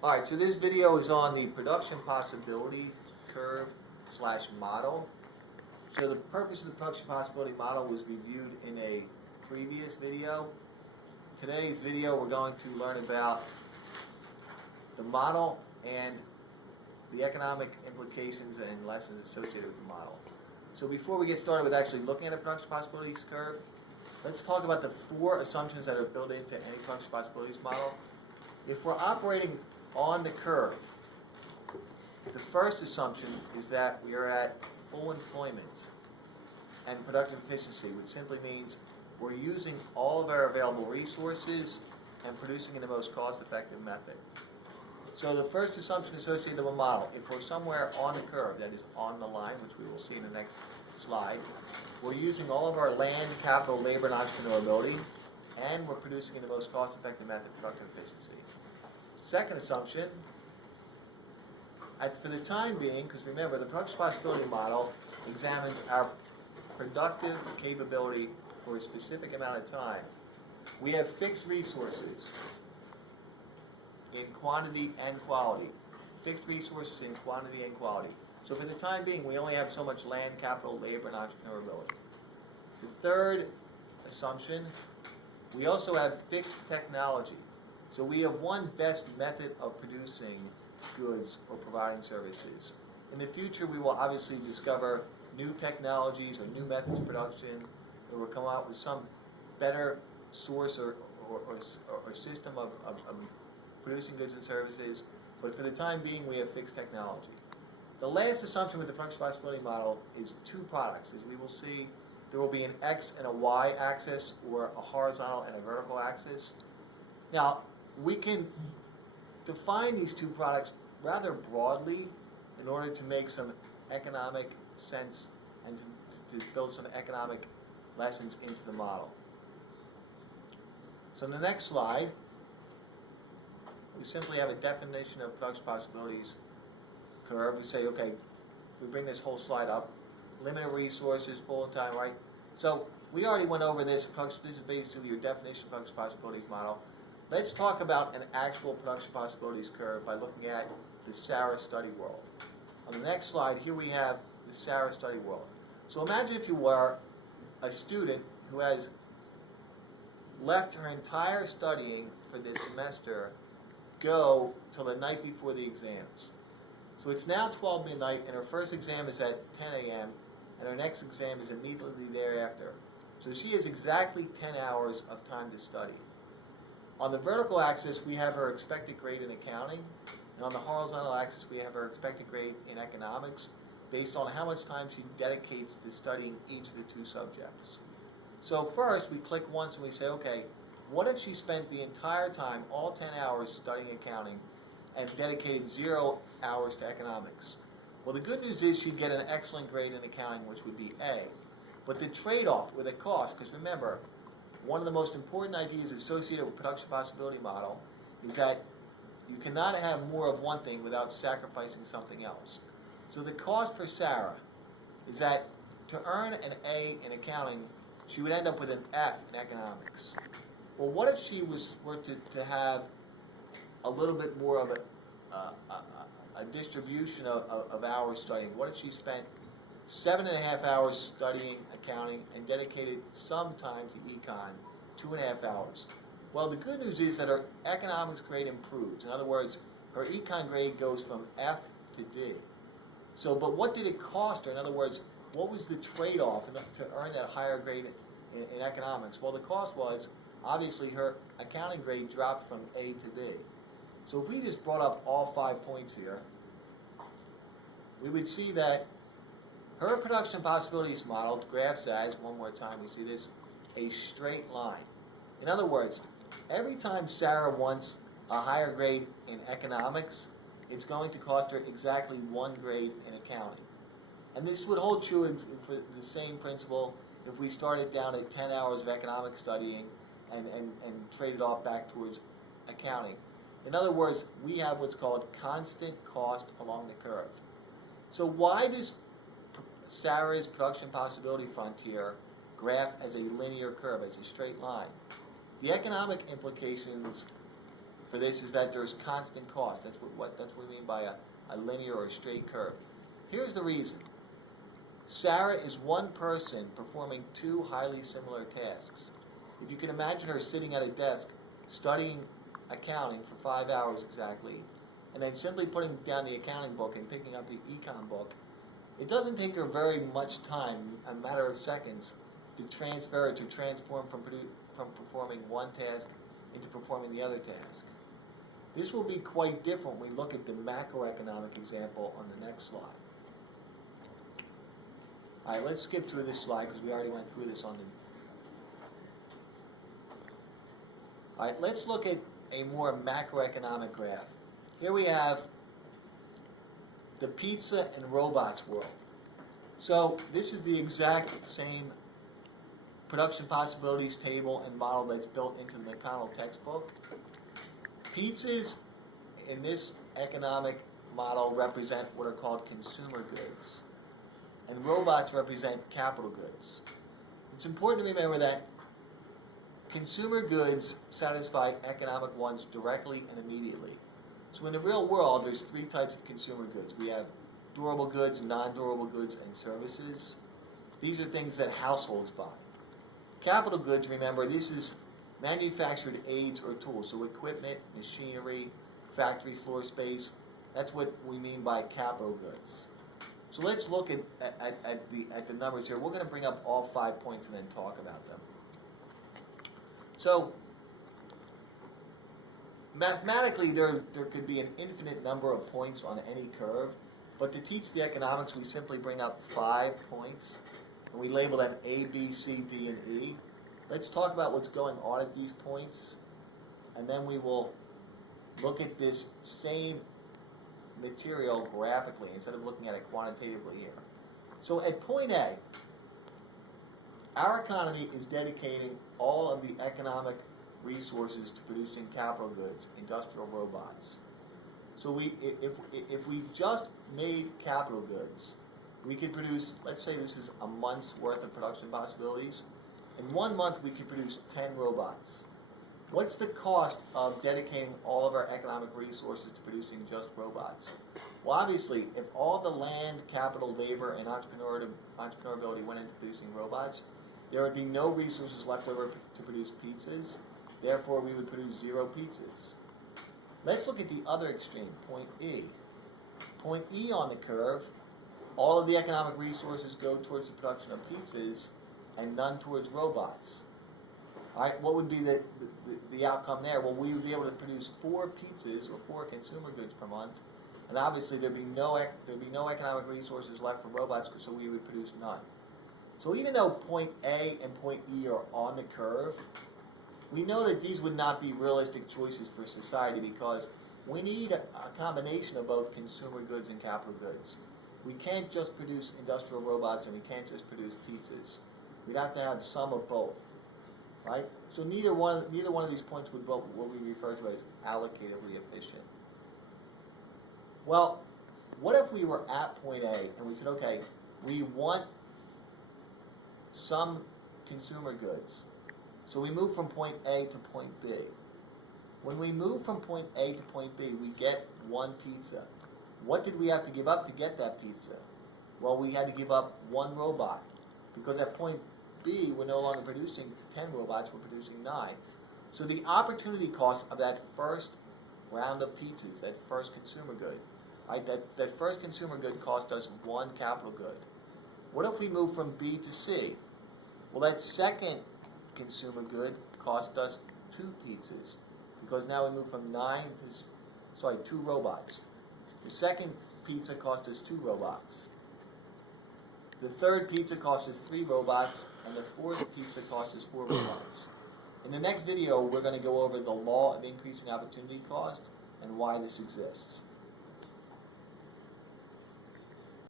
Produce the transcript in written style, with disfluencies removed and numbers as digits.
Alright, so this video is on the production possibility curve slash model. So the purpose of the production possibility model was reviewed in a previous video. Today's video we're going to learn about the model and the economic implications and lessons associated with the model. So before we get started with actually looking at a production possibilities curve, let's talk about the four assumptions that are built into any production possibilities model. If we're operating on the curve, the first assumption is that we are at full employment and productive efficiency, which simply means we're using all of our available resources and producing in the most cost-effective method. So the first assumption associated with a model, if we're somewhere on the curve, that is on the line, which we will see in the next slide, we're using all of our land, capital, labor, and entrepreneurability, and we're producing in the most cost-effective method productive efficiency. Second assumption, for the time being, because remember, the production possibility model examines our productive capability for a specific amount of time. We have fixed resources in quantity and quality. Fixed resources in quantity and quality. So for the time being, we only have so much land, capital, labor, and entrepreneurability. The third assumption, we also have fixed technology. So we have one best method of producing goods or providing services. In the future, we will obviously discover new technologies or new methods of production, and we'll come out with some better source or system of producing goods and services. But for the time being, we have fixed technology. The last assumption with the production possibility model is two products. As we will see, there will be an X and a Y axis, or a horizontal and a vertical axis. Now, we can define these two products rather broadly in order to make some economic sense and to build some economic lessons into the model. So in the next slide, we simply have a definition of production possibilities curve. We say, okay, we bring this whole slide up. Limited resources, full time, right? So we already went over this. This is basically your definition of production possibilities model. Let's talk about an actual production possibilities curve by looking at the SARA study world. On the next slide, here we have the SARA study world. So imagine if you were a student who has left her entire studying for this semester go till the night before the exams. So it's now 12 midnight, and her first exam is at 10 a.m., and her next exam is immediately thereafter. So she has exactly 10 hours of time to study. On the vertical axis, we have her expected grade in accounting, and on the horizontal axis, we have her expected grade in economics, based on how much time she dedicates to studying each of the two subjects. So first, we click once and we say, okay, what if she spent the entire time, all 10 hours, studying accounting and dedicated 0 hours to economics? Well, the good news is she'd get an excellent grade in accounting, which would be A. But the trade-off with a cost, because remember, one of the most important ideas associated with production possibility model is that you cannot have more of one thing without sacrificing something else. So the cost for Sarah is that to earn an A in accounting, she would end up with an F in economics. Well, what if she were to have a little bit more of a distribution of hours studying? What if she spent 7.5 hours studying accounting and dedicated some time to econ, 2.5 hours? Well, the good news is that her economics grade improves. In other words, her econ grade goes from F to D. So, but what did it cost her? In other words, what was the trade-off to earn that higher grade in economics? Well, the cost was, obviously, her accounting grade dropped from A to D. So if we just brought up all 5 points here, we would see that her production possibilities model graphs as, one more time, we see this, a straight line. In other words, every time Sarah wants a higher grade in economics, it's going to cost her exactly 1 grade in accounting. And this would hold true for the same principle if we started down at 10 hours of economic studying and traded off back towards accounting. In other words, we have what's called constant cost along the curve. So why does Sarah's production possibility frontier graph as a linear curve, as a straight line? The economic implications for this is that there's constant cost. That's what we mean by a linear or a straight curve. Here's the reason. Sarah is one person performing two highly similar tasks. If you can imagine her sitting at a desk studying accounting for 5 hours exactly, and then simply putting down the accounting book and picking up the econ book, it doesn't take her very much time, a matter of seconds, to transfer, to transform from performing one task into performing the other task. This will be quite different when we look at the macroeconomic example on the next slide. All right, let's skip through this slide because we already went through this on the... All right, let's look at a more macroeconomic graph. Here we have the pizza and robots world. So this is the exact same production possibilities table and model that's built into the McConnell textbook. Pizzas in this economic model represent what are called consumer goods, and robots represent capital goods. It's important to remember that consumer goods satisfy economic wants directly and immediately. So in the real world, there's three types of consumer goods. We have durable goods, non-durable goods, and services. These are things that households buy. Capital goods, remember, this is manufactured aids or tools, so equipment, machinery, factory floor space. That's what we mean by capital goods. So let's look at the numbers here. We're going to bring up all 5 points and then talk about them. So mathematically, there could be an infinite number of points on any curve, but to teach the economics, we simply bring up 5 points, and we label them A, B, C, D, and E. Let's talk about what's going on at these points, and then we will look at this same material graphically instead of looking at it quantitatively here. So at point A, our economy is dedicating all of the economic resources to producing capital goods, industrial robots. So if we just made capital goods, we could produce, let's say this is a month's worth of production possibilities. In 1 month, we could produce 10 robots. What's the cost of dedicating all of our economic resources to producing just robots? Well, obviously, if all the land, capital, labor, and entrepreneurability went into producing robots, there would be no resources left over to produce pizzas. Therefore, we would produce 0 pizzas. Let's look at the other extreme, point E. Point E on the curve, all of the economic resources go towards the production of pizzas and none towards robots. All right, what would be the outcome there? Well, we would be able to produce 4 pizzas or 4 consumer goods per month, and obviously there'd be no economic resources left for robots, so we would produce none. So even though point A and point E are on the curve, we know that these would not be realistic choices for society because we need a combination of both consumer goods and capital goods. We can't just produce industrial robots and we can't just produce pizzas. We'd have to have some of both, right? So neither one of these points would be what we refer to as allocatively efficient. Well, what if we were at point A and we said, okay, we want some consumer goods. So we move from point A to point B. When we move from point A to point B, we get 1 pizza. What did we have to give up to get that pizza? Well, we had to give up 1 robot. Because at point B, we're no longer producing 10 robots, we're producing 9. So the opportunity cost of that first round of pizzas, that first consumer good, right, that first consumer good cost us 1 capital good. What if we move from B to C? Well, that second consumer good cost us 2 pizzas, because now we move from 2 robots. The second pizza cost us 2 robots. The third pizza cost us 3 robots, and the fourth pizza cost us 4 robots. In the next video, we're going to go over the law of increasing opportunity cost and why this exists.